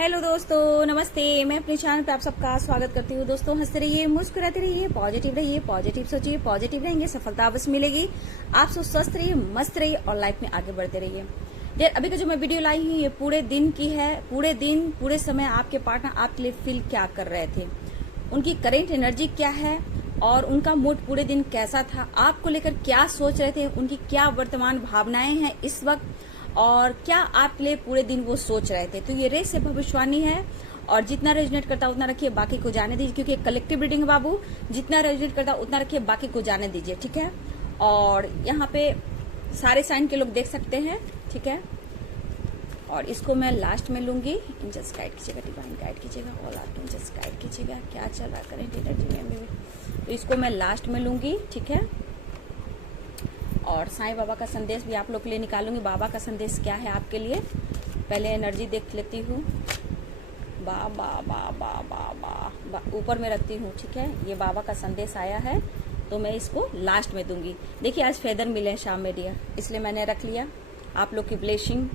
Hello दोस्तों, नमस्ते। मैं अपने चैनल पे आप सबका स्वागत करती हूँ। दोस्तों, हंसते रहिए, मुस्कुराते रहिए, पॉजिटिव रहिए, पॉजिटिव सोचिए, पॉजिटिव रहेंगे, सफलता अवश्य मिलेगी। आप स्वस्थ रहिए, मस्त रहिए और लाइफ में आगे बढ़ते रहिए। देर अभी का जो मैं वीडियो लाई हूँ ये पूरे दिन की है। पूरे दिन पूरे समय आपके पार्टनर आपके लिए फील क्या कर रहे थे, उनकी करेंट एनर्जी क्या है और उनका मूड पूरे दिन कैसा था, आपको लेकर क्या सोच रहे थे, उनकी क्या वर्तमान भावनाएं हैं इस वक्त और क्या आपके लिए पूरे दिन वो सोच रहे थे। तो ये रेस से भविष्यवाणी है और जितना रेजोनेट करता उतना रखिए, बाकी को जाने दीजिए, क्योंकि कलेक्टिव रीडिंग है बाबू। जितना रेजोनेट करता उतना रखिए, बाकी को जाने दीजिए, ठीक है। और यहाँ पे सारे साइन के लोग देख सकते हैं, ठीक है। और इसको मैं लास्ट में लूंगी। एंजल्स गाइड कीजिएगा, डिवाइन गाइड कीजिएगा, ऑल आर्कएंजल्स गाइड कीजिएगा, क्या चल रहा है करेंट एनर्जी में भी। तो इसको मैं लास्ट में लूंगी, ठीक है। और साईं बाबा का संदेश भी आप लोग के लिए निकालूंगी। बाबा का संदेश क्या है आपके लिए, पहले एनर्जी देख लेती हूँ। बा बा बा बा बा बा ऊपर में रखती हूँ, ठीक है। ये बाबा का संदेश आया है तो मैं इसको लास्ट में दूंगी। देखिए आज फेदर मिले हैं शाम में डियर, इसलिए मैंने रख लिया। आप लोग की ब्लेसिंग,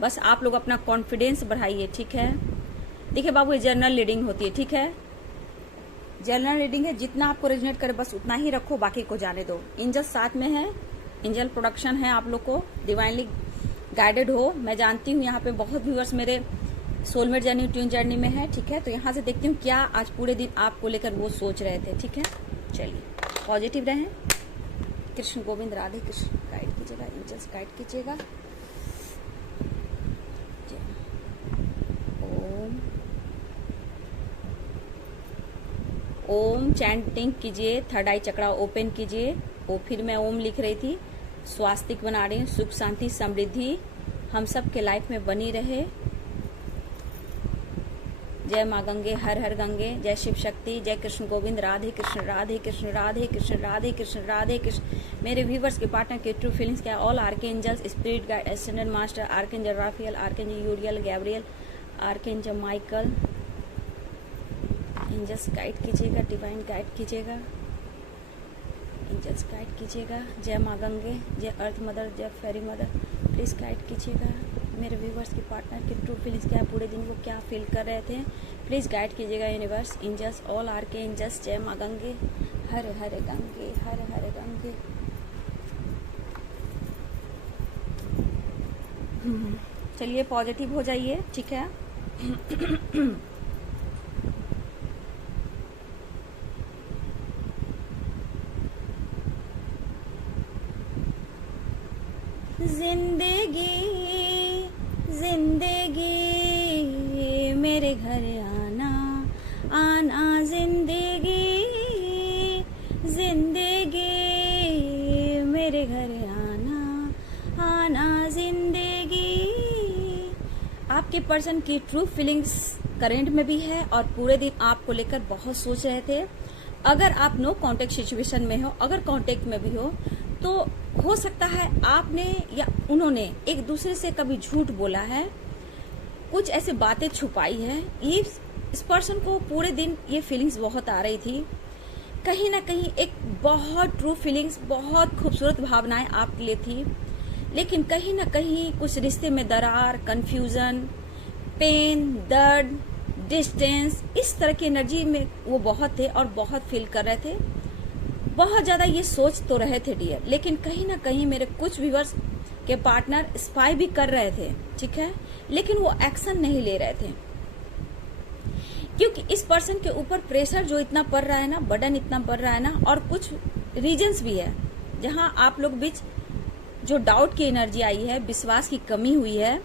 बस आप लोग अपना कॉन्फिडेंस बढ़ाइए, ठीक है। देखिए बाबू, ये जर्नल रीडिंग होती है, ठीक है। जर्नल रीडिंग है, जितना आपको रेजोनेट करे बस उतना ही रखो, बाकी को जाने दो। एंजल साथ में है, एंजल प्रोडक्शन है, आप लोग को डिवाइनली गाइडेड हो। मैं जानती हूँ यहाँ पे बहुत व्यूअर्स मेरे सोलमेट जर्नी, ट्यून जर्नी में है, ठीक है। तो यहाँ से देखती हूँ क्या आज पूरे दिन आपको लेकर वो सोच रहे थे, ठीक है। चलिए पॉजिटिव रहें। कृष्ण गोविंद राधे कृष्ण गाइड कीजिएगा, एंजल्स गाइड कीजिएगा। ओम चैंटिंग कीजिए, थर्ड आई चक्रा ओपन कीजिए। वो फिर मैं ओम लिख रही थी, स्वास्तिक बना रही हूँ। सुख शांति समृद्धि हम सब के लाइफ में बनी रहे। जय माँ गंगे, हर हर गंगे, जय शिव शक्ति, जय कृष्ण गोविंद राधे कृष्ण राधे कृष्ण राधे कृष्ण राधे कृष्ण राधे कृष्ण। मेरे व्यूवर्स के पार्टनर के ट्रू फीलिंग्स क्या, all archangels, spirit guide, ascendant master, archangel Raphael, archangel Uriel, Gabriel, archangel Michael, angels guide कीजिएगा, डिवाइन गाइड कीजिएगा, एंजल्स गाइड कीजिएगा। जय माँ गंगे, जय अर्थ मदर, जय फेरी मदर, प्लीज गाइड कीजिएगा। मेरे व्यूवर्स के पार्टनर के ट्रू फीलिंग्स क्या, पूरे दिन वो क्या फील कर रहे थे, प्लीज गाइड कीजिएगा यूनिवर्स, एंजल्स, ऑल आर के एंजल्स। जय माँ गंगे, हरे हरे गंगे, हरे हरे गंगे। चलिए पॉजिटिव हो जाइए, ठीक है। जिंदगी जिंदगी मेरे घर आना आना, जिंदगी जिंदगी मेरे घर आना आना, जिंदगी। आपके पर्सन की ट्रू फीलिंग्स करेंट में भी है और पूरे दिन आपको लेकर बहुत सोच रहे थे। अगर आप नो कांटेक्ट सिचुएशन में हो, अगर कांटेक्ट में भी हो तो हो सकता है आपने या उन्होंने एक दूसरे से कभी झूठ बोला है, कुछ ऐसे बातें छुपाई है। ये इस पर्सन को पूरे दिन ये फीलिंग्स बहुत आ रही थी। कहीं ना कहीं एक बहुत ट्रू फीलिंग्स, बहुत खूबसूरत भावनाएं आपके लिए थी, लेकिन कहीं ना कहीं कुछ रिश्ते में दरार, कंफ्यूजन, पेन, दर्द, डिस्टेंस, इस तरह की एनर्जी में वो बहुत थे और बहुत फील कर रहे थे। बहुत ज्यादा ये सोच तो रहे थे डियर, लेकिन कहीं ना कहीं मेरे कुछ व्यूअर्स के पार्टनर स्पाई भी कर रहे थे, ठीक है, लेकिन वो एक्शन नहीं ले रहे थे, क्योंकि इस पर्सन के ऊपर प्रेशर जो इतना पड़ रहा है ना, बर्डन इतना पड़ रहा है ना, और कुछ रीजंस भी है जहां आप लोग बीच जो डाउट की एनर्जी आई है, विश्वास की कमी हुई है,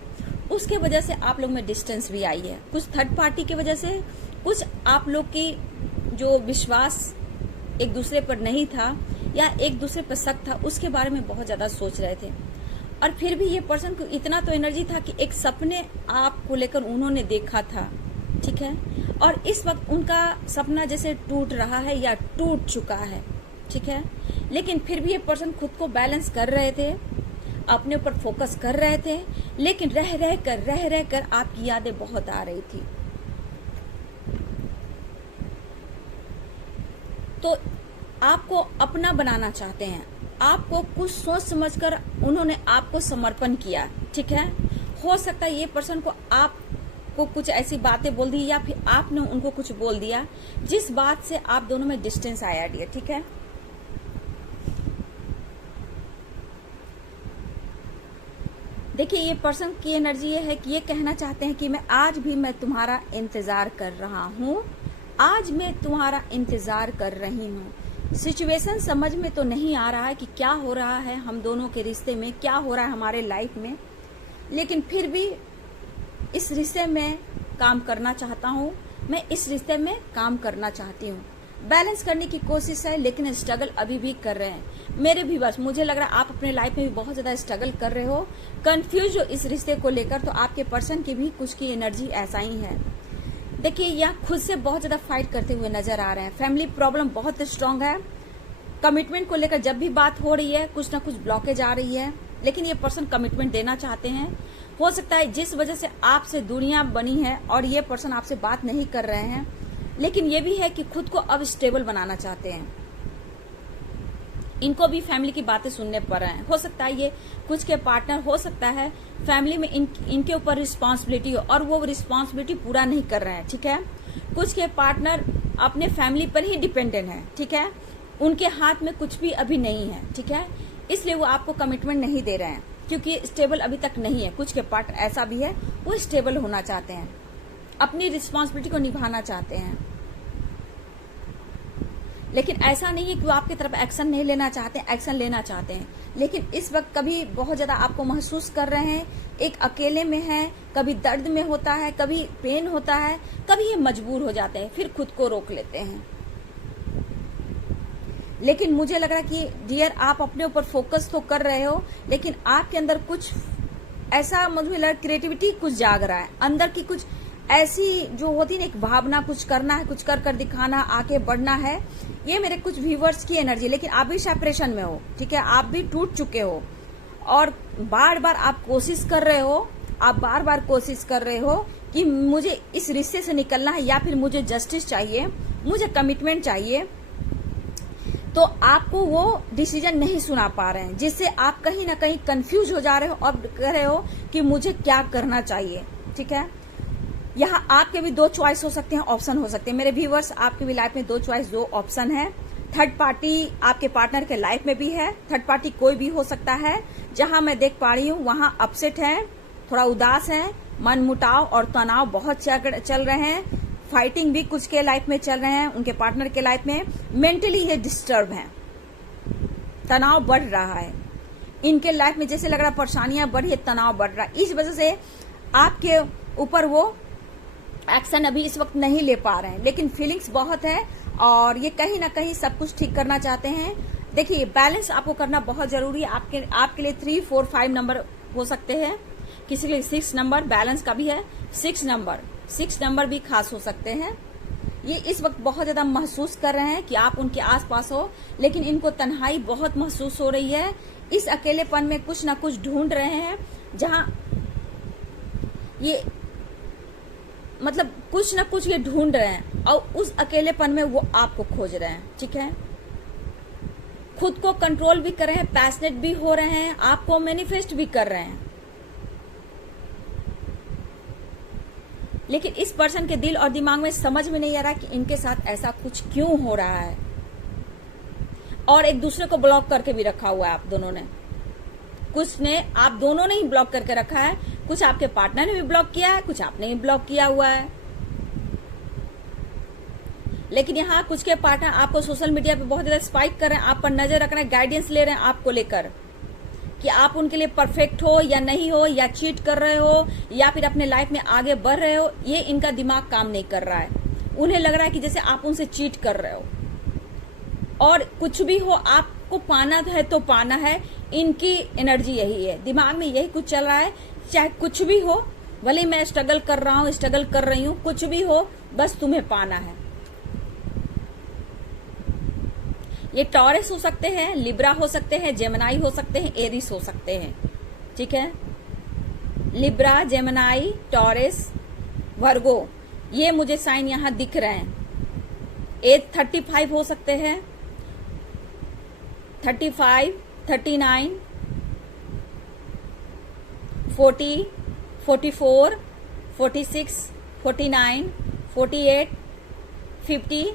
उसके वजह से आप लोग में डिस्टेंस भी आई है। कुछ थर्ड पार्टी की वजह से, कुछ आप लोग की जो विश्वास एक दूसरे पर नहीं था या एक दूसरे पर शक था, उसके बारे में बहुत ज्यादा सोच रहे थे। और फिर भी ये पर्सन को इतना तो एनर्जी था कि एक सपने आपको लेकर उन्होंने देखा था, ठीक है, और इस वक्त उनका सपना जैसे टूट रहा है या टूट चुका है, ठीक है। लेकिन फिर भी ये पर्सन खुद को बैलेंस कर रहे थे, अपने ऊपर फोकस कर रहे थे, लेकिन रह रह कर आपकी यादें बहुत आ रही थी। तो आपको अपना बनाना चाहते हैं, आपको कुछ सोच समझकर उन्होंने आपको समर्पण किया, ठीक है। हो सकता है ये पर्सन को आप आपको कुछ ऐसी बातें बोल दी या फिर आपने उनको कुछ बोल दिया जिस बात से आप दोनों में डिस्टेंस आया डियर, ठीक है। देखिए ये पर्सन की एनर्जी ये है कि ये कहना चाहते हैं कि आज भी मैं तुम्हारा इंतजार कर रहा हूँ, आज मैं तुम्हारा इंतजार कर रही हूँ। सिचुएशन समझ में तो नहीं आ रहा है कि क्या हो रहा है हम दोनों के रिश्ते में, क्या हो रहा है हमारे लाइफ में, लेकिन फिर भी इस रिश्ते में काम करना चाहता हूँ, मैं इस रिश्ते में काम करना चाहती हूँ। बैलेंस करने की कोशिश है लेकिन स्ट्रगल अभी भी कर रहे हैं। मेरे भी बस मुझे लग रहा है आप अपने लाइफ में भी बहुत ज्यादा स्ट्रगल कर रहे हो, कंफ्यूज हो इस रिश्ते को लेकर। तो आपके पर्सन की भी कुछ की एनर्जी ऐसा ही है। देखिए यहाँ खुद से बहुत ज्यादा फाइट करते हुए नजर आ रहे हैं। फैमिली प्रॉब्लम बहुत स्ट्रांग है। कमिटमेंट को लेकर जब भी बात हो रही है कुछ ना कुछ ब्लॉकेज आ रही है, लेकिन ये पर्सन कमिटमेंट देना चाहते हैं। हो सकता है जिस वजह से आपसे दूरियां बनी है और ये पर्सन आपसे बात नहीं कर रहे हैं, लेकिन ये भी है कि खुद को अब स्टेबल बनाना चाहते हैं। इनको भी फैमिली की बातें सुनने पड़ रहे हैं। हो सकता है ये कुछ के पार्टनर, हो सकता है फैमिली में इनके ऊपर रिस्पॉन्सिबिलिटी हो और वो रिस्पॉन्सिबिलिटी पूरा नहीं कर रहे हैं, ठीक है। कुछ के पार्टनर अपने फैमिली पर ही डिपेंडेंट है, ठीक है। उनके हाथ में कुछ भी अभी नहीं है, ठीक है, इसलिए वो आपको कमिटमेंट नहीं दे रहे हैं क्योंकि स्टेबल अभी तक नहीं है। कुछ के पार्टनर ऐसा भी है, वो स्टेबल होना चाहते हैं, अपनी रिस्पॉन्सिबिलिटी को निभाना चाहते हैं, लेकिन ऐसा नहीं है कि वो आपकी तरफ एक्शन नहीं लेना चाहते, एक्शन लेना चाहते हैं। लेकिन इस वक्त कभी बहुत ज्यादा आपको महसूस कर रहे हैं, एक अकेले में है, कभी दर्द में होता है, कभी पेन होता है, कभी ये मजबूर हो जाते हैं, फिर खुद को रोक लेते हैं। लेकिन मुझे लग रहा है कि डियर आप अपने ऊपर फोकस तो कर रहे हो, लेकिन आपके अंदर कुछ ऐसा मुझे लग रहा क्रिएटिविटी कुछ जाग रहा है, अंदर की कुछ ऐसी जो होती है एक भावना, कुछ करना है, कुछ कर दिखाना, आगे बढ़ना है। ये मेरे कुछ व्यूवर्स की एनर्जी। लेकिन आप भी सेपरेशन में हो, ठीक है, आप भी टूट चुके हो और बार बार आप कोशिश कर रहे हो, आप बार बार कोशिश कर रहे हो कि मुझे इस रिश्ते से निकलना है या फिर मुझे जस्टिस चाहिए, मुझे कमिटमेंट चाहिए। तो आपको वो डिसीजन नहीं सुना पा रहे हैं, जिससे आप कहीं ना कहीं कंफ्यूज हो जा रहे हो और कह रहे हो कि मुझे क्या करना चाहिए, ठीक है। यहाँ आपके भी दो चॉइस हो सकते हैं, ऑप्शन हो सकते हैं। मेरे व्यूवर्स आपके भी लाइफ में दो चॉइस, दो ऑप्शन है। थर्ड पार्टी आपके पार्टनर के लाइफ में भी है। थर्ड पार्टी कोई भी हो सकता है। जहां मैं देख पा रही हूँ वहां अपसेट है, थोड़ा उदास है, मन मुटाव और तनाव बहुत चल रहे हैं। फाइटिंग भी कुछ के लाइफ में चल रहे हैं, उनके पार्टनर के लाइफ में मेंटली ये डिस्टर्ब हैं, तनाव बढ़ रहा है इनके लाइफ में। जैसे लग रहा है परेशानियां बढ़ रही है, तनाव बढ़ रहा है। इस वजह से आपके ऊपर वो एक्शन अभी इस वक्त नहीं ले पा रहे हैं, लेकिन फीलिंग्स बहुत है और ये कहीं ना कहीं सब कुछ ठीक करना चाहते हैं। देखिए बैलेंस आपको करना बहुत जरूरी है। आपके लिए 3, 4, 5 नंबर हो सकते हैं, किसी के लिए 6 नंबर बैलेंस का भी है। 6 नंबर भी खास हो सकते हैं। ये इस वक्त बहुत ज्यादा महसूस कर रहे हैं कि आप उनके आसपास हो, लेकिन इनको तन्हाई बहुत महसूस हो रही है। इस अकेलेपन में कुछ ना कुछ ढूंढ रहे हैं, जहां ये मतलब कुछ ना कुछ ये ढूंढ रहे हैं और उस अकेलेपन में वो आपको खोज रहे हैं, ठीक है। खुद को कंट्रोल भी कर रहे हैं, पैशनेट भी हो रहे हैं, आपको मैनिफेस्ट भी कर रहे हैं, लेकिन इस पर्सन के दिल और दिमाग में समझ में नहीं आ रहा कि इनके साथ ऐसा कुछ क्यों हो रहा है। और एक दूसरे को ब्लॉक करके भी रखा हुआ है आप दोनों ने। कुछ ने आप दोनों ने ही ब्लॉक करके रखा है, कुछ आपके पार्टनर ने भी ब्लॉक किया है, कुछ आपने ही ब्लॉक किया हुआ है। लेकिन यहाँ कुछ के पार्टनर आपको सोशल मीडिया पे बहुत ज्यादा स्पाइक कर रहे हैं, आप पर नजर रख रहे हैं, गाइडेंस ले रहे हैं आपको लेकर कि आप उनके लिए परफेक्ट हो या नहीं हो, या चीट कर रहे हो या फिर अपने लाइफ में आगे बढ़ रहे हो। ये इनका दिमाग काम नहीं कर रहा है। उन्हें लग रहा है कि जैसे आप उनसे चीट कर रहे हो। और कुछ भी हो, आपको पाना है तो पाना है। इनकी एनर्जी यही है, दिमाग में यही कुछ चल रहा है। चाहे कुछ भी हो, भले मैं स्ट्रगल कर रहा हूँ, स्ट्रगल कर रही हूँ, कुछ भी हो, बस तुम्हें पाना है। ये टॉरस हो सकते हैं, लिब्रा हो सकते हैं, जेमिनाई हो सकते हैं, एरिस हो सकते हैं, ठीक है। लिब्रा, जेमिनाई, टॉरस, वर्गो, ये मुझे साइन यहां दिख रहे हैं। एज 35 हो सकते हैं, 35, 39, 40, 44, 46, 49, 48, 50,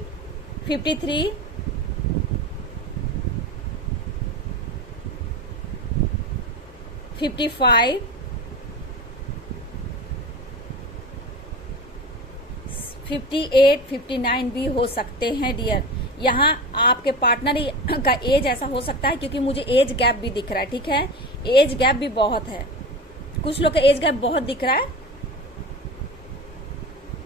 53, 55, 58, 59 भी हो सकते हैं डियर। यहाँ आपके पार्टनर का एज ऐसा हो सकता है, क्योंकि मुझे एज गैप भी दिख रहा है, ठीक है, एज गैप भी बहुत है, कुछ लोग का एज गैप बहुत दिख रहा है।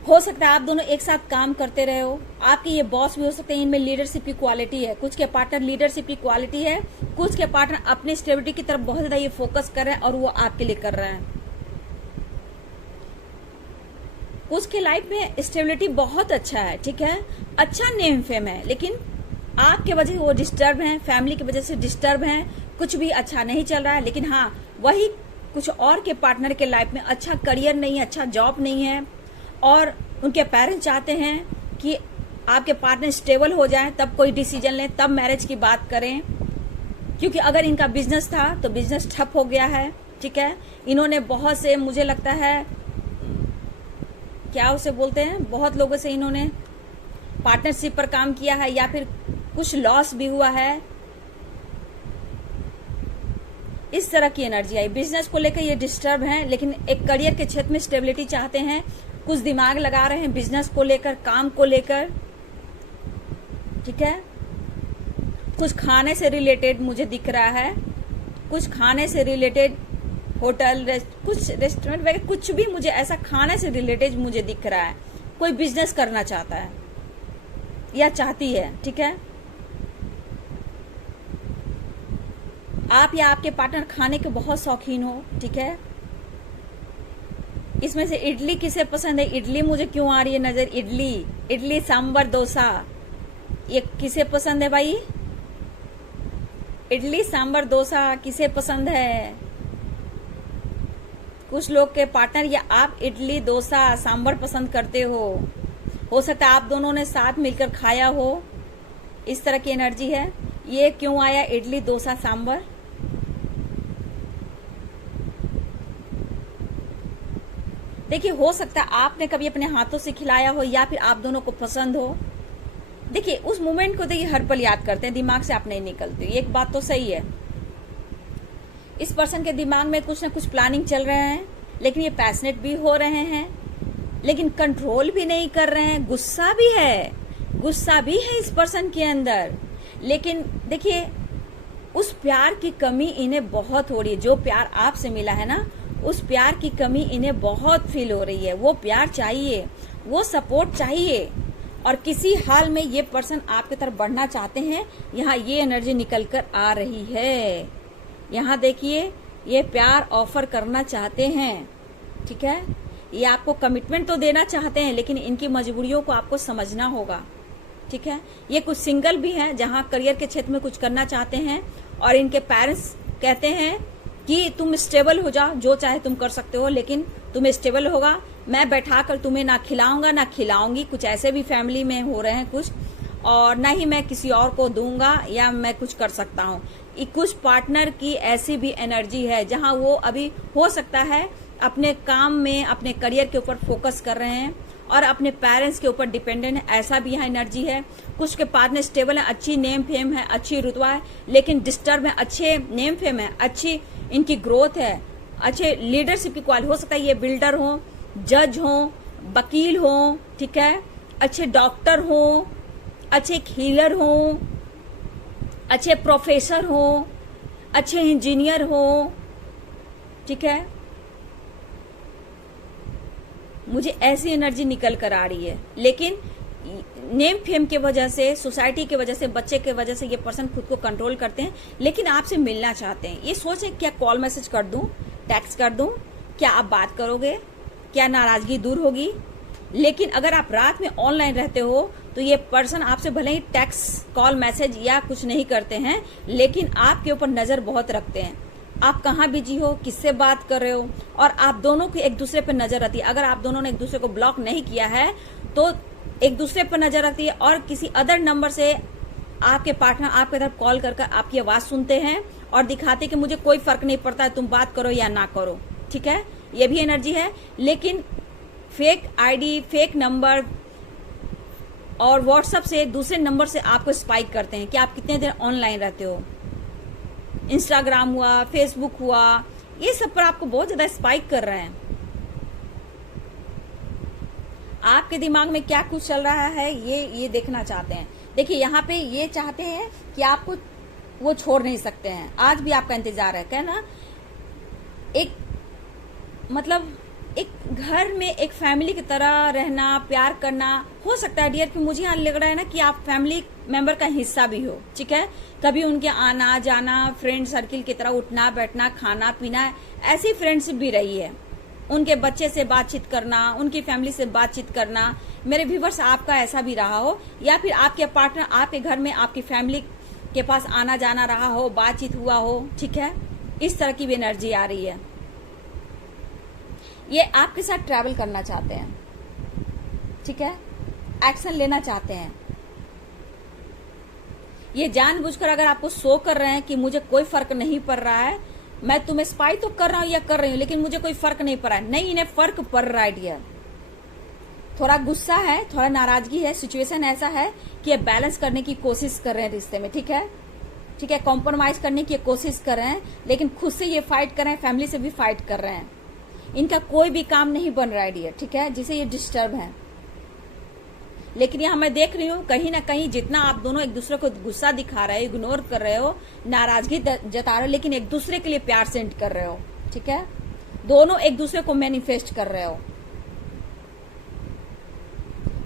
हो सकता है आप दोनों एक साथ काम करते रहे हो, आपके ये बॉस भी हो सकते हैं, इनमें लीडरशिप की क्वालिटी है, कुछ के पार्टनर लीडरशिप की क्वालिटी है, कुछ के पार्टनर अपने स्टेबिलिटी की तरफ बहुत ज्यादा ये फोकस कर रहे हैं और वो आपके लिए कर रहे हैं। कुछ के लाइफ में स्टेबिलिटी बहुत अच्छा है, ठीक है, अच्छा नेम फेम है, लेकिन आपके वजह से वो डिस्टर्ब हैं, फैमिली की वजह से डिस्टर्ब हैं, कुछ भी अच्छा नहीं चल रहा है। लेकिन हाँ, वही कुछ और के पार्टनर के लाइफ में अच्छा करियर नहीं है, अच्छा जॉब नहीं है, और उनके पेरेंट्स चाहते हैं कि आपके पार्टनर स्टेबल हो जाए, तब कोई डिसीजन लें, तब मैरिज की बात करें, क्योंकि अगर इनका बिजनेस था तो बिजनेस ठप हो गया है, ठीक है। इन्होंने बहुत से, मुझे लगता है क्या उसे बोलते हैं, बहुत लोगों से इन्होंने पार्टनरशिप पर काम किया है, या फिर कुछ लॉस भी हुआ है, इस तरह की एनर्जी आई। बिजनेस को लेकर ये डिस्टर्ब हैं, लेकिन एक करियर के क्षेत्र में स्टेबिलिटी चाहते हैं, कुछ दिमाग लगा रहे हैं बिजनेस को लेकर, काम को लेकर, ठीक है। कुछ खाने से रिलेटेड मुझे दिख रहा है, कुछ खाने से रिलेटेड होटल, कुछ रेस्टोरेंट वगैरह, कुछ भी मुझे ऐसा खाने से रिलेटेड मुझे दिख रहा है। कोई बिजनेस करना चाहता है या चाहती है, ठीक है। आप या आपके पार्टनर खाने के बहुत शौकीन हो, ठीक है। इसमें से इडली किसे पसंद है? इडली मुझे क्यों आ रही है नजर? इडली सांबर डोसा, ये किसे पसंद है भाई? इडली सांबर डोसा किसे पसंद है? कुछ लोग के पार्टनर या आप इडली डोसा सांबर पसंद करते हो सकता है आप दोनों ने साथ मिलकर खाया हो, इस तरह की एनर्जी है। ये क्यों आया इडली डोसा सांबर? देखिए, हो सकता है आपने कभी अपने हाथों से खिलाया हो, या फिर आप दोनों को पसंद हो। देखिए, उस मोमेंट को देखिए हर पल याद करते हैं, दिमाग से आप नहीं निकलते, एक बात तो सही है। इस पर्सन के दिमाग में कुछ ना कुछ प्लानिंग चल रहे हैं, लेकिन ये पैशनेट भी हो रहे हैं, लेकिन कंट्रोल भी नहीं कर रहे हैं, गुस्सा भी है इस पर्सन के अंदर। लेकिन देखिए, उस प्यार की कमी इन्हें बहुत हो रही है, जो प्यार आपसे मिला है ना, उस प्यार की कमी इन्हें बहुत फील हो रही है। वो प्यार चाहिए, वो सपोर्ट चाहिए, और किसी हाल में ये पर्सन आपकी तरफ बढ़ना चाहते हैं। यहाँ ये एनर्जी निकल कर आ रही है, यहाँ देखिए, ये प्यार ऑफर करना चाहते हैं, ठीक है। ये आपको कमिटमेंट तो देना चाहते हैं, लेकिन इनकी मजबूरियों को आपको समझना होगा, ठीक है। ये कुछ सिंगल भी हैं, जहाँ करियर के क्षेत्र में कुछ करना चाहते हैं, और इनके पेरेंट्स कहते हैं कि तुम स्टेबल हो जाओ, जो चाहे तुम कर सकते हो, लेकिन तुम स्टेबल होगा, मैं बैठा कर तुम्हें ना खिलाऊंगा ना खिलाऊंगी। कुछ ऐसे भी फैमिली में हो रहे हैं कुछ, और ना ही मैं किसी और को दूंगा या मैं कुछ कर सकता हूँ। कुछ पार्टनर की ऐसी भी एनर्जी है, जहाँ वो अभी हो सकता है अपने काम में, अपने करियर के ऊपर फोकस कर रहे हैं, और अपने पेरेंट्स के ऊपर डिपेंडेंट है, ऐसा भी यहाँ एनर्जी है। कुछ के पार्टनर स्टेबल है, अच्छी नेम फेम है, अच्छी रुतबा है, लेकिन डिस्टर्ब है, अच्छे नेम फेम है, अच्छी इनकी ग्रोथ है, अच्छे लीडरशिप की क्वालिटी। हो सकता है ये बिल्डर हो, जज हो, वकील हो, ठीक है, अच्छे डॉक्टर हो, अच्छे हीलर हो, अच्छे प्रोफेसर हो, अच्छे इंजीनियर हो, ठीक है। मुझे ऐसी एनर्जी निकल कर आ रही है, लेकिन नेम फेम की वजह से, सोसाइटी की वजह से, बच्चे की वजह से ये पर्सन खुद को कंट्रोल करते हैं, लेकिन आपसे मिलना चाहते हैं। ये सोचें, क्या कॉल मैसेज कर दूं, टेक्स्ट कर दूं, क्या आप बात करोगे, क्या नाराजगी दूर होगी? लेकिन अगर आप रात में ऑनलाइन रहते हो तो ये पर्सन आपसे भले ही टेक्स्ट, कॉल, मैसेज या कुछ नहीं करते हैं, लेकिन आपके ऊपर नजर बहुत रखते हैं। आप कहाँ बिजी हो, किससे बात कर रहे हो, और आप दोनों की एक दूसरे पर नजर रहती है। अगर आप दोनों ने एक दूसरे को ब्लॉक नहीं किया है तो एक दूसरे पर नजर रखती है, और किसी अदर नंबर से आपके पार्टनर आपके तरफ कॉल कर आपकी आवाज सुनते हैं और दिखाते कि मुझे कोई फर्क नहीं पड़ता है, तुम बात करो या ना करो, ठीक है। ये भी एनर्जी है, लेकिन फेक आईडी, फेक नंबर और व्हाट्सएप से दूसरे नंबर से आपको स्पाइक करते हैं कि आप कितने देर ऑनलाइन रहते हो। इंस्टाग्राम हुआ, फेसबुक हुआ, ये सब पर आपको बहुत ज्यादा स्पाइक कर रहे हैं। आपके दिमाग में क्या कुछ चल रहा है ये देखना चाहते हैं। देखिए यहाँ पे ये चाहते हैं कि आपको वो छोड़ नहीं सकते हैं, आज भी आपका इंतजार है। कहना एक मतलब एक घर में एक फैमिली की तरह रहना, प्यार करना। हो सकता है डियर कि मुझे यहाँ लग रहा है ना कि आप फैमिली मेंबर का हिस्सा भी हो, ठीक है। कभी उनके आना जाना, फ्रेंड सर्किल की तरह उठना बैठना, खाना पीना, ऐसी फ्रेंडशिप भी रही है। उनके बच्चे से बातचीत करना, उनकी फैमिली से बातचीत करना। मेरे व्यूवर्स, आपका ऐसा भी रहा हो या फिर आपके पार्टनर आपके घर में आपकी फैमिली के पास आना जाना रहा हो, बातचीत हुआ हो, ठीक है। इस तरह की भी एनर्जी आ रही है। ये आपके साथ ट्रैवल करना चाहते हैं, ठीक है, एक्शन लेना चाहते हैं। ये जानबूझकर अगर आपको शो कर रहे हैं कि मुझे कोई फर्क नहीं पड़ रहा है, मैं तुम्हें स्पाई तो कर रहा हूं या कर रही हूं, लेकिन मुझे कोई फर्क नहीं पड़ रहा है। नहीं, इन्हें फर्क पड़ रहा है डियर। थोड़ा गुस्सा है, थोड़ा नाराजगी है, सिचुएशन ऐसा है कि ये बैलेंस करने की कोशिश कर रहे हैं रिश्ते में, ठीक है, ठीक है। कॉम्प्रोमाइज करने की कोशिश कर रहे हैं, लेकिन खुद से ये फाइट कर रहे हैं, फैमिली से भी फाइट कर रहे हैं। इनका कोई भी काम नहीं बन रहा है डियर, ठीक है, जिसे ये डिस्टर्ब है। लेकिन यहाँ मैं देख रही हूँ कहीं ना कहीं जितना आप दोनों एक दूसरे को गुस्सा दिखा रहे हो, इग्नोर कर रहे हो, नाराजगी जता रहे हो, लेकिन एक दूसरे के लिए प्यार सेंड कर रहे हो, ठीक है। दोनों एक दूसरे को मैनिफेस्ट कर रहे हो,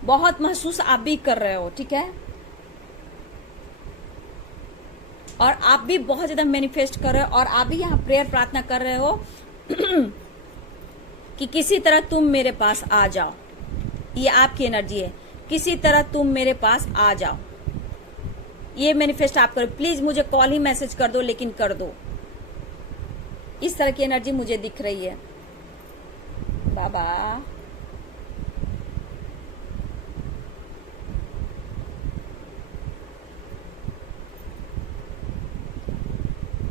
बहुत महसूस आप भी कर रहे हो, ठीक है। और आप भी बहुत ज्यादा मैनिफेस्ट कर रहे हो, और आप भी यहाँ प्रेयर प्रार्थना कर रहे हो कि किसी तरह तुम मेरे पास आ जाओ। ये आपकी एनर्जी है, किसी तरह तुम मेरे पास आ जाओ। ये मैनिफेस्ट आप करो। प्लीज मुझे कॉल ही मैसेज कर दो, लेकिन कर दो। इस तरह की एनर्जी मुझे दिख रही है बाबा।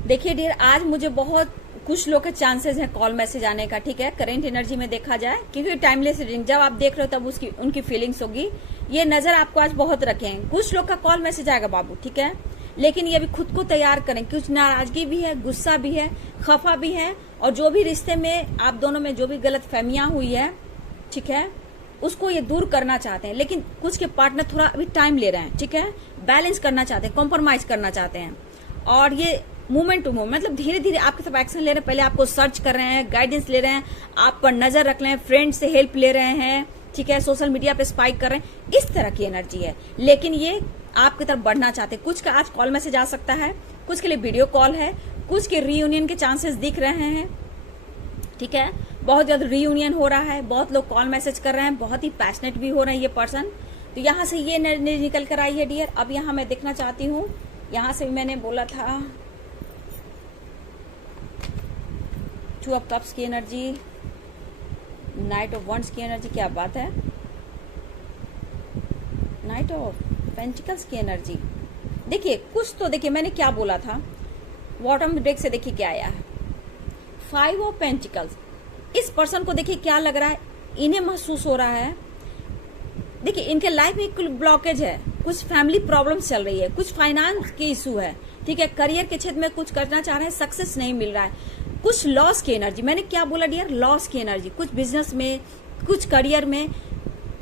देखिए डियर, आज मुझे बहुत कुछ लोग के चांसेस हैं कॉल मैसेज आने का, ठीक है। करेंट एनर्जी में देखा जाए, क्योंकि टाइमलेस रीडिंग जब आप देख रहे हो तब उसकी उनकी फीलिंग्स होगी। ये नजर आपको आज बहुत रखें। कुछ लोग का कॉल मैसेज आएगा बाबू, ठीक है, लेकिन ये भी खुद को तैयार करें। कुछ नाराजगी भी है, गुस्सा भी है, खफा भी है, और जो भी रिश्ते में आप दोनों में जो भी गलत फहमियां हुई है, ठीक है, उसको ये दूर करना चाहते हैं। लेकिन कुछ के पार्टनर थोड़ा अभी टाइम ले रहे हैं, ठीक है, बैलेंस करना चाहते हैं, कॉम्प्रोमाइज करना चाहते हैं। और ये मूवमेंट टू मूवमेंट, मतलब धीरे धीरे आपके सब एक्शन ले रहे हैं। पहले आपको सर्च कर रहे हैं, गाइडेंस ले रहे हैं, आप पर नजर रख रहे हैं, फ्रेंड से हेल्प ले रहे हैं, ठीक है, सोशल मीडिया पे स्पाइक कर रहे हैं। इस तरह की एनर्जी है, लेकिन ये आपकी तरफ बढ़ना चाहते हैं। कुछ का आज कॉल मैसेज आ सकता है, कुछ के लिए वीडियो कॉल है, कुछ के रीयूनियन के चांसेस दिख रहे हैं, ठीक है। बहुत ज्यादा रीयूनियन हो रहा है, बहुत लोग कॉल मैसेज कर रहे हैं, बहुत ही पैशनेट भी हो रहे हैं ये पर्सन। तो यहाँ से ये एनर्जी निकल कर आई है डियर। अब यहाँ मैं देखना चाहती हूँ, यहाँ से भी मैंने बोला था 2 ऑफ कप्स की एनर्जी, नाइट ऑफ वंड्स की एनर्जी, क्या बात है, नाइट ऑफ पेंटिकल्स की एनर्जी। देखिए कुछ तो देखिए मैंने क्या बोला था, बॉटम डेक से देखिए क्या आया है, 5 ऑफ पेंटिकल्स। इस पर्सन को देखिए क्या लग रहा है, इन्हें महसूस हो रहा है, देखिए इनके लाइफ में कुछ ब्लॉकेज है, कुछ फैमिली प्रॉब्लम्स चल रही है, कुछ फाइनेंस की इशू है, ठीक है, करियर के क्षेत्र में कुछ करना चाह रहे हैं, सक्सेस नहीं मिल रहा है, कुछ लॉस की एनर्जी। मैंने क्या बोला डियर, लॉस की एनर्जी, कुछ बिजनेस में, कुछ करियर में,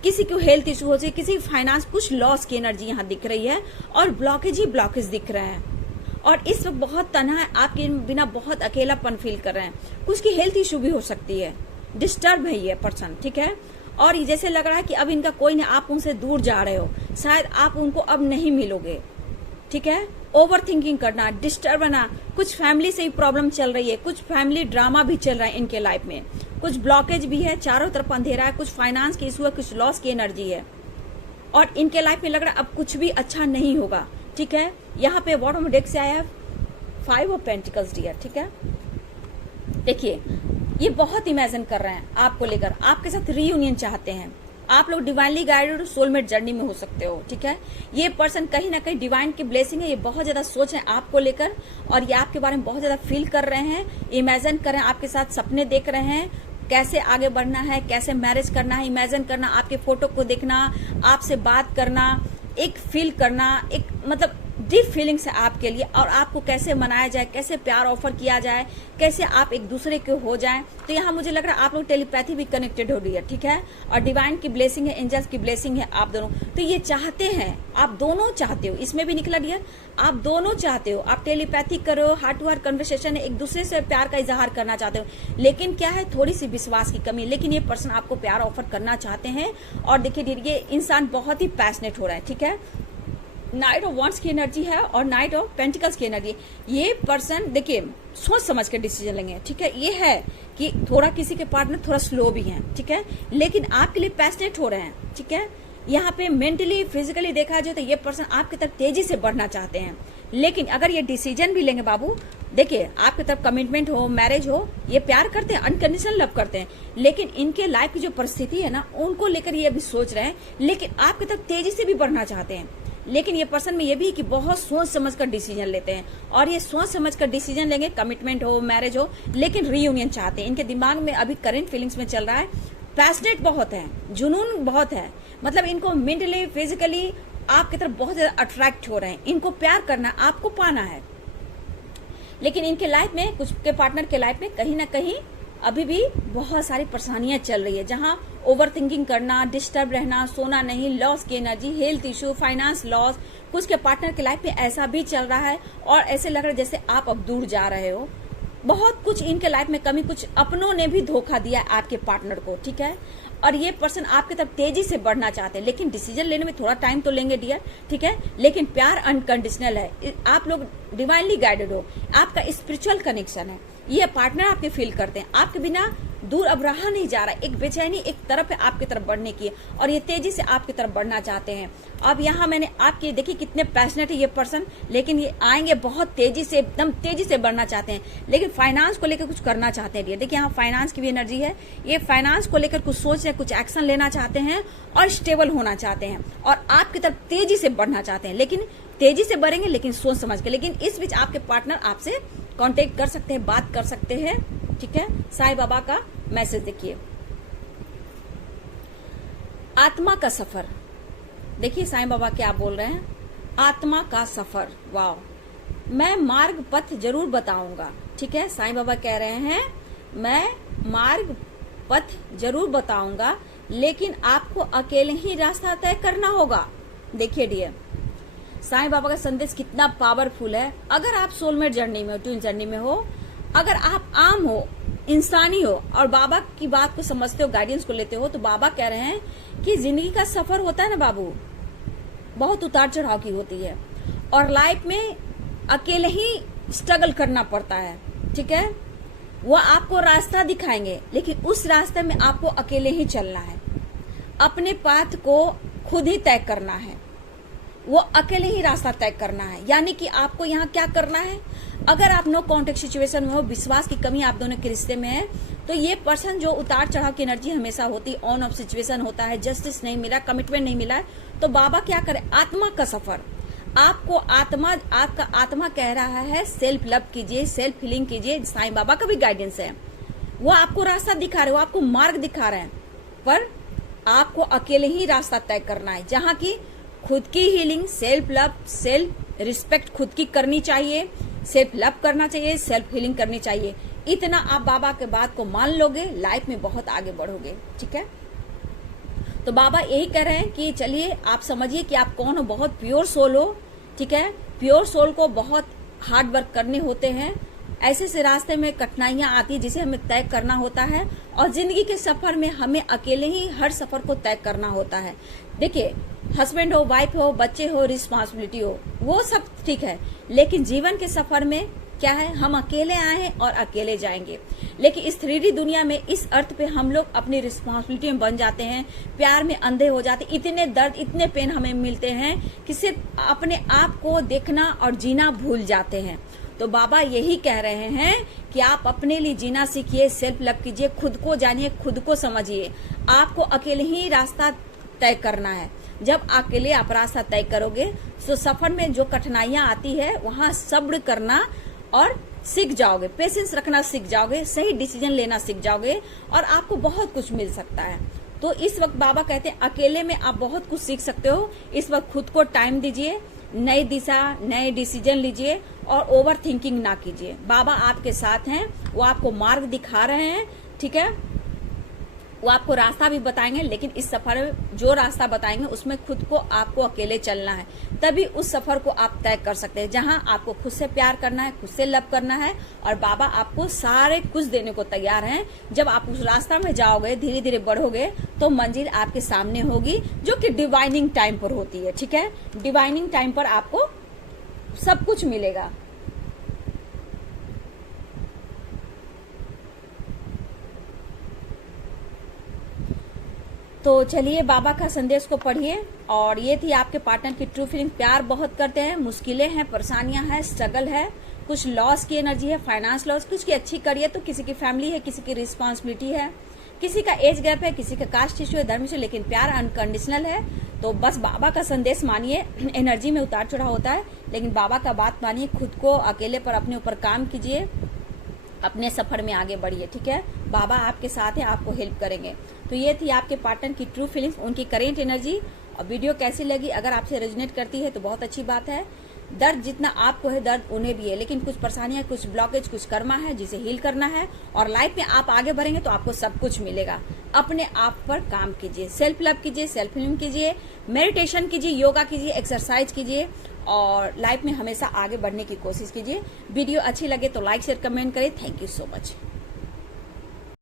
किसी को हेल्थ इशू हो जाए, किसी फाइनेंस, कुछ लॉस की एनर्जी यहाँ दिख रही है, और ब्लॉकेज ही ब्लॉकेज दिख रहे हैं। और इस वक्त बहुत तन्हा है, आपके बिना बहुत अकेलापन फील कर रहे हैं, कुछ की हेल्थ इशू भी हो सकती है, डिस्टर्ब है ये पर्सन, ठीक है। और ये जैसे लग रहा है कि अब इनका कोई नहीं, आप उनसे दूर जा रहे हो, शायद आप उनको अब नहीं मिलोगे, ठीक है। ओवर थिंकिंग करना, डिस्टर्ब होना, कुछ फैमिली से ही प्रॉब्लम चल रही है, कुछ फैमिली ड्रामा भी चल रहा है इनके लाइफ में, कुछ ब्लॉकेज भी है, चारों तरफ अंधेरा है, कुछ फाइनेंस की इशू है, कुछ लॉस की एनर्जी है, और इनके लाइफ में लग रहा है अब कुछ भी अच्छा नहीं होगा, ठीक है। यहाँ पे बॉटम डेक से आया है 5 ऑफ पेंटिकल्स डियर, ठीक है। देखिए ये बहुत इमेजिन कर रहे हैं आपको लेकर, आपके साथ रीयूनियन चाहते हैं। आप लोग डिवाइनली गाइडेड सोलमेट जर्नी में हो सकते हो, ठीक है। ये पर्सन कहीं ना कहीं डिवाइन की ब्लेसिंग है, ये बहुत ज्यादा सोच रहे हैं आपको लेकर, और ये आपके बारे में बहुत ज्यादा फील कर रहे हैं, इमेजिन कर रहे हैं, आपके साथ सपने देख रहे हैं, कैसे आगे बढ़ना है, कैसे मैरिज करना है, इमेजिन करना, आपके फोटो को देखना, आपसे बात करना, एक फील करना, एक मतलब डीप फीलिंग्स है आपके लिए, और आपको कैसे मनाया जाए, कैसे प्यार ऑफर किया जाए, कैसे आप एक दूसरे के हो जाएं। तो यहाँ मुझे लग रहा है आप लोग टेलीपैथी भी कनेक्टेड हो रही है, ठीक है, और डिवाइन की ब्लेसिंग है, एंजल्स की ब्लेसिंग है आप दोनों। तो ये चाहते हैं, आप दोनों चाहते हो, इसमें भी निकला डियर, आप दोनों चाहते हो, आप टेलीपैथी करो, हार्ट टू हार्ट कन्वर्सेशन है, एक दूसरे से प्यार का इजहार करना चाहते हो, लेकिन क्या है, थोड़ी सी विश्वास की कमी। लेकिन ये पर्सन आपको प्यार ऑफर करना चाहते हैं, और देखिए डियर, ये इंसान बहुत ही पैशनेट हो रहा है, ठीक है। नाइट ऑफ वॉन्ड्स की एनर्जी है और नाइट ऑफ पेंटिकल्स की एनर्जी। ये पर्सन देखिए सोच समझ के डिसीजन लेंगे, ठीक है। ये है कि थोड़ा किसी के पार्टनर थोड़ा स्लो भी हैं, ठीक है, लेकिन आपके लिए पैशनेट हो रहे हैं, ठीक है। यहाँ पे मेंटली फिजिकली देखा जाए तो ये पर्सन आपकी तरफ तेजी से बढ़ना चाहते हैं, लेकिन अगर ये डिसीजन भी लेंगे बाबू, देखिए आपकी तरफ कमिटमेंट हो, मैरिज हो, ये प्यार करते हैं, अनकंडीशनल लव करते हैं, लेकिन इनके लाइफ की जो परिस्थिति है ना, उनको लेकर ये अभी सोच रहे हैं, लेकिन आपकी तरफ तेजी से भी बढ़ना चाहते हैं। लेकिन ये पर्सन में ये भी है कि बहुत सोच समझ कर डिसीजन लेते हैं, और ये सोच समझ कर डिसीजन लेंगे, कमिटमेंट हो, मैरिज हो, लेकिन रीयूनियन चाहते हैं। इनके दिमाग में अभी करंट फीलिंग्स में चल रहा है, पैशनेट बहुत है, जुनून बहुत है, मतलब इनको मेंटली फिजिकली आपकी तरफ बहुत ज्यादा अट्रैक्ट हो रहे हैं, इनको प्यार करना, आपको पाना है। लेकिन इनके लाइफ में, कुछ के पार्टनर के लाइफ में कहीं ना कहीं अभी भी बहुत सारी परेशानियां चल रही है, जहां ओवर थिंकिंग करना, डिस्टर्ब रहना, सोना नहीं, लॉस की energy, health issue, finance loss, कुछ के पार्टनर के लाइफ में ऐसा भी चल रहा है, और ऐसे लग रहा है जैसे आप अब दूर जा रहे हो। बहुत कुछ इनके लाइफ में कमी, कुछ अपनों ने भी धोखा दिया आपके पार्टनर को, ठीक है। और ये पर्सन आपकी तरफ तेजी से बढ़ना चाहते हैं, लेकिन डिसीजन लेने में थोड़ा टाइम तो लेंगे डियर, ठीक है, लेकिन प्यार अनकंडीशनल है। आप लोग डिवाइनली गाइडेड हो, आपका स्पिरिचुअल कनेक्शन है, ये पार्टनर आपके फील करते हैं, आपके बिना दूर अब रहा नहीं जा रहा है, एक बेचैनी एक तरफ है आपकी तरफ बढ़ने की, और ये तेजी से आपकी तरफ बढ़ना चाहते हैं। अब यहाँ मैंने आपके देखिए कितने पैशनेट है ये पर्सन, लेकिन ये आएंगे बहुत तेजी से, एकदम तेजी से बढ़ना चाहते हैं, लेकिन फाइनेंस को लेकर कुछ करना चाहते हैं। देखिए यहाँ फाइनेंस की भी एनर्जी है, ये फाइनेंस को लेकर कुछ सोच रहे, कुछ एक्शन लेना चाहते हैं, और स्टेबल होना चाहते हैं, और आपकी तरफ तेजी से बढ़ना चाहते हैं, लेकिन तेजी से बढ़ेंगे, लेकिन सोच समझ के। लेकिन इस बीच आपके पार्टनर आपसे कांटेक्ट कर सकते हैं, बात कर सकते हैं, ठीक है। साईं बाबा का मैसेज देखिए, आत्मा का सफर। देखिए साईं बाबा क्या बोल रहे हैं, आत्मा का सफर, वाह, मैं मार्ग पथ जरूर बताऊंगा, ठीक है। साईं बाबा कह रहे हैं मैं मार्ग पथ जरूर बताऊंगा, लेकिन आपको अकेले ही रास्ता तय करना होगा। देखिए डियर, साईं बाबा का संदेश कितना पावरफुल है। अगर आप सोलमेट जर्नी में हो, ट्विन जर्नी में हो, अगर आप आम हो, इंसानी हो, और बाबा की बात को समझते हो, गाइडेंस को लेते हो, तो बाबा कह रहे हैं कि जिंदगी का सफर होता है ना बाबू, बहुत उतार चढ़ाव की होती है, और लाइफ में अकेले ही स्ट्रगल करना पड़ता है, ठीक है। वो आपको रास्ता दिखाएंगे, लेकिन उस रास्ते में आपको अकेले ही चलना है, अपने पाथ को खुद ही तय करना है, वो अकेले ही रास्ता तय करना है। यानी कि आपको यहाँ क्या करना है, अगर आप नो कॉन्टेक्ट सिचुएशन में हो, विश्वास की कमी आप दोनों के रिश्ते में है, तो ये पर्सन जो उतार चढ़ाव की एनर्जी हमेशा होती है, ऑन ऑफ सिचुएशन होता है, जस्टिस नहीं मिला, कमिटमेंट नहीं मिला है, तो बाबा क्या करे, आत्मा का सफर, आपको आत्मा, आपका आत्मा कह रहा है सेल्फ लव कीजिए, सेल्फ हीलिंग कीजिए। साईं बाबा का भी गाइडेंस है, वो आपको रास्ता दिखा रहे हैं, वो आपको मार्ग दिखा रहे हैं, पर आपको अकेले ही रास्ता तय करना है, जहाँ की खुद की healing, self love, self respect खुद की करनी चाहिए, सेल्फ लव करना चाहिए, सेल्फ हीलिंग करनी चाहिए। इतना आप बाबा के बात को मान लोगे, लाइफ में बहुत आगे बढ़ोगे, ठीक है। तो बाबा यही कह रहे हैं कि चलिए आप समझिए कि आप कौन हो, बहुत प्योर सोल हो, ठीक है। प्योर सोल को बहुत हार्ड वर्क करने होते हैं, ऐसे से रास्ते में कठिनाइयां आती है जिसे हमें तय करना होता है, और जिंदगी के सफर में हमें अकेले ही हर सफर को तय करना होता है। देखिए हस्बैंड हो, वाइफ हो, बच्चे हो, रिस्पॉन्सिबिलिटी हो, वो सब ठीक है, लेकिन जीवन के सफर में क्या है, हम अकेले आए हैं और अकेले जाएंगे। लेकिन इस 3D दुनिया में इस अर्थ पे हम लोग अपनी रिस्पॉन्सिबिलिटी में बन जाते हैं, प्यार में अंधे हो जाते, इतने दर्द, इतने पेन हमें मिलते हैं कि सिर्फ अपने आप को देखना और जीना भूल जाते हैं। तो बाबा यही कह रहे हैं कि आप अपने लिए जीना सीखिए, सेल्फ लव कीजिए, खुद को जानिए, खुद को समझिए। आपको अकेले ही रास्ता तय करना है। जब अकेले आप रास्ता तय करोगे तो सफर में जो कठिनाइयां आती है वहां सब्र करना और सीख जाओगे, पेशेंस रखना सीख जाओगे, सही डिसीजन लेना सीख जाओगे और आपको बहुत कुछ मिल सकता है। तो इस वक्त बाबा कहते हैं अकेले में आप बहुत कुछ सीख सकते हो। इस वक्त खुद को टाइम दीजिए, नई दिशा, नए डिसीजन लीजिए और ओवर थिंकिंग ना कीजिए। बाबा आपके साथ हैं, वो आपको मार्ग दिखा रहे हैं, ठीक है। वो आपको रास्ता भी बताएंगे, लेकिन इस सफर में जो रास्ता बताएंगे उसमें खुद को आपको अकेले चलना है, तभी उस सफर को आप तय कर सकते हैं, जहां आपको खुद से प्यार करना है, खुद से लव करना है और बाबा आपको सारे कुछ देने को तैयार हैं। जब आप उस रास्ता में जाओगे, धीरे धीरे बढ़ोगे, तो मंजिल आपके सामने होगी, जो कि डिवाइनिंग टाइम पर होती है, ठीक है। डिवाइनिंग टाइम पर आपको सब कुछ मिलेगा। तो चलिए बाबा का संदेश को पढ़िए। और ये थी आपके पार्टनर की ट्रू फीलिंग। प्यार बहुत करते हैं, मुश्किलें हैं, परेशानियां हैं, स्ट्रगल है, कुछ लॉस की एनर्जी है, फाइनेंस लॉस, कुछ की अच्छी करियर, तो किसी की फैमिली है, किसी की रिस्पॉन्सिबिलिटी है, किसी का एज गैप है, किसी का कास्ट इश्यू है, धर्म इश्यू, लेकिन प्यार अनकंडीशनल है। तो बस बाबा का संदेश मानिए। एनर्जी में उतार चढ़ाव होता है, लेकिन बाबा का बात मानिए, खुद को अकेले पर अपने ऊपर काम कीजिए, अपने सफर में आगे बढ़िए, ठीक है। बाबा आपके साथ है, आपको हेल्प करेंगे। तो ये थी आपके पार्टनर की ट्रू फीलिंग्स, उनकी करेंट एनर्जी। और वीडियो कैसी लगी? अगर आपसे रेजोनेट करती है तो बहुत अच्छी बात है। दर्द जितना आपको है, दर्द उन्हें भी है, लेकिन कुछ परेशानियां, कुछ ब्लॉकेज, कुछ कर्मा है जिसे हील करना है। और लाइफ में आप आगे बढ़ेंगे तो आपको सब कुछ मिलेगा। अपने आप पर काम कीजिए, सेल्फ लव कीजिए, सेल्फ हीलिंग कीजिए, मेडिटेशन कीजिए, योगा कीजिए, एक्सरसाइज कीजिए और लाइफ में हमेशा आगे बढ़ने की कोशिश कीजिए। वीडियो अच्छी लगे तो लाइक शेयर कमेंट करें। Thank you so much.